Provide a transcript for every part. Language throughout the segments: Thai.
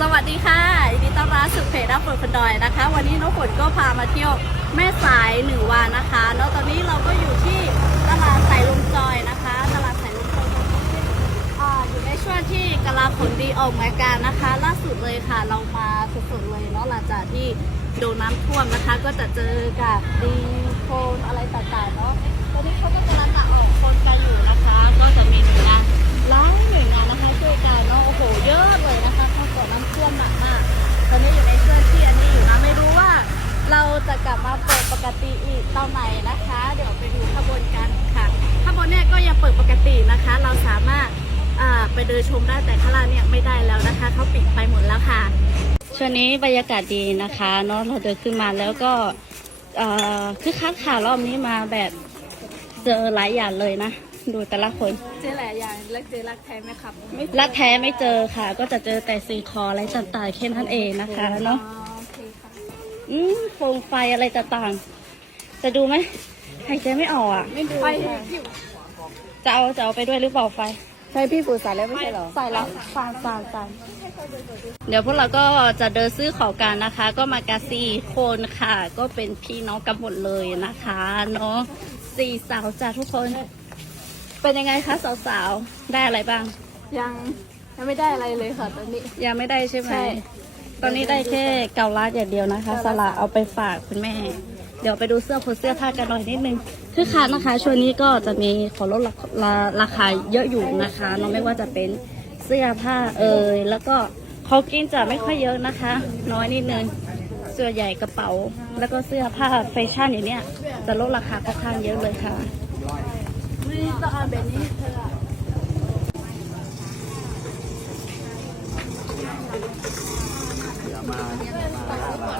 สวัสดีค่ะยินดีต้อนรับสู่เพจรับฝนคนดอยนะคะ วันนี้น้องฝนก็พามาเที่ยวแม่สายหนึ่งวันนะคะแล้วตอนนี้เราก็อยู่ที่ตลาดสายลมจอยนะคะ ตลาดสายลมจอยอ่าอยู่ในช่วงที่กำลังผลดีออกมาการนะคะ ล่าสุดเลยค่ะ เรามาสดๆเลยเนาะหลังจากที่โดนน้ำท่วมนะคะ ก็จะเจอกับดิ เปิดปกติอีกตอนไหนนะคะ เดี๋ยวไปดูขบวนกันค่ะขบวนเนี่ยก็ยังเปิดปกตินะคะ เราสามารถอ่าไปเดินชมได้แต่ข้างล่างเนี่ยไม่ได้แล้วนะคะเขาปิดไปหมดแล้วค่ะช่วงนี้บรรยากาศดีนะคะเนาะเราเดินขึ้นมาแล้วก็เอ่อคือคักข่าวรอบนี้มาแบบเจอหลายอย่างเลยนะดูแต่ละคนเจ๊หลายอย่างเลิกเจ๊รักแท้ไหมครับไม่รักแท้ไม่เจอค่ะ ก็จะเจอแต่ซีคออะไรต่างๆแค่นั้นเองนะคะเนาะโอเคค่ะ อืมโคมไฟอะไรต่างๆ จะดูไหมหายใจไม่ออกอะไม่ดูไปพี่จะเอาจะเอาไปด้วยหรือเปล่าไฟ ใช่พี่ปูสายแล้วไม่ใช่เหรอ ใส่แล้วฟานฟานฟานเดี๋ยวพวกเราก็จะเดินซื้อของกันนะคะ ก็มากาซีคนค่ะ ก็เป็นพี่น้องกันหมดเลยนะคะเนาะสี่สาวจ้าทุกคน เป็นยังไงคะสาวๆ ได้อะไรบ้าง ยังยังไม่ได้อะไรเลยค่ะตอนนี้ ยังไม่ได้ใช่ไหมใช่ ตอนนี้ได้แค่เกาลัดอย่างเดียวนะคะสละเอาไปฝากคุณแม่ เดี๋ยวไปดูเสื้อโพสเสื้อผ้ากันหน่อยนิดนึงคือค้านะคะช่วงนี้ก็จะมีขอลดราราราคาเยอะอยู่นะคะเนาะไม่ว่าจะเป็นเสื้อผ้าเอ่ยแล้วก็เขากินจะไม่ค่อยเยอะนะคะ น้อยนิดนึงส่วนใหญ่กระเป๋า แล้วก็เสื้อผ้าแฟชั่นอย่างเนี้ยจะลดราคาค่อนข้างเยอะเลยค่ะ ไม่ต้องเอา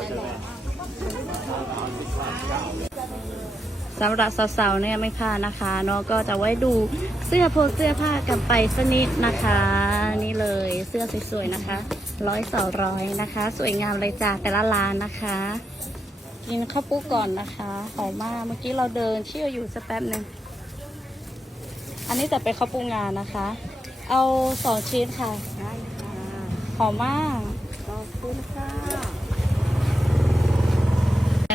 สำหรับสาวๆเนี่ยไม่พลาดนะคะเนาะก็จะไว้ดูเสื้อโพสเสื้อผ้ากันไปสนิดนะคะ นี่เลยเสื้อสวยๆนะคะ ร้อยต่อร้อยนะคะ สวยงามเลยจ้าแต่ละร้านนะคะ กินข้าวปุ๊กก่อนนะคะหอมมากเมื่อกี้เราเดินเที่ยวอยู่สักแป๊บหนึ่งอันนี้จะเป็นข้าวปุ้งงานนะคะ เอาสองชิ้นค่ะหอมมาก อบคุณค่ะ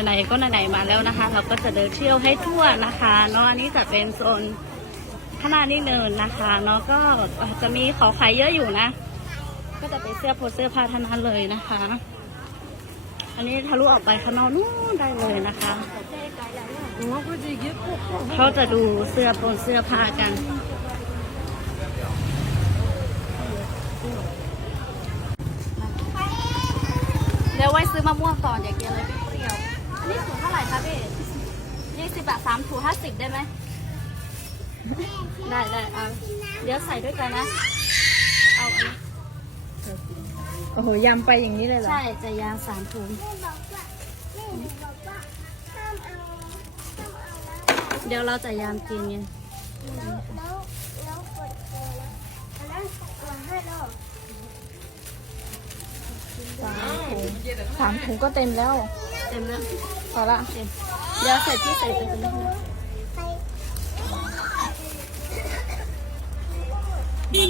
ไหนๆก็ไหนๆมาแล้วนะคะ เราก็จะเดินเที่ยวให้ทั่วนะคะเนาะอันนี้จะเป็นโซนข้างหน้านี่เนินนะคะเนาะก็จะมีของขายเยอะอยู่นะ ก็จะเป็นเสื้อโพสเสื้อผ้าทั้งนั้นเลยนะคะ อันนี้ทะลุออกไปข้างนอกนู่นได้เลยนะคะว่าก็จะยึดพวกเขาจะดูเสื้อโพสเสื้อผ้ากัน ดี๋ยวไว้ซื้อมะม่วงก่อนอย่ากินเลยเปรี้ยวๆอันนี้ถุงเท่าไหร่คะพี่ยี่สิบบาทสามถุงห้าสิบได้ไหมได้ได้เอาเดี๋ยวใส่ด้วยกันนะ เอาอันนี้โอ้โหยำไปอย่างนี้เลยเหรอ ใช่จะยางสามถุงเดี๋ยวเราจะยามกินไง สามถุงสามถุงก็เต็มแล้ว เต็มแล้วพอละเดี๋ยวใส่ที่ใส่ไปกันนี้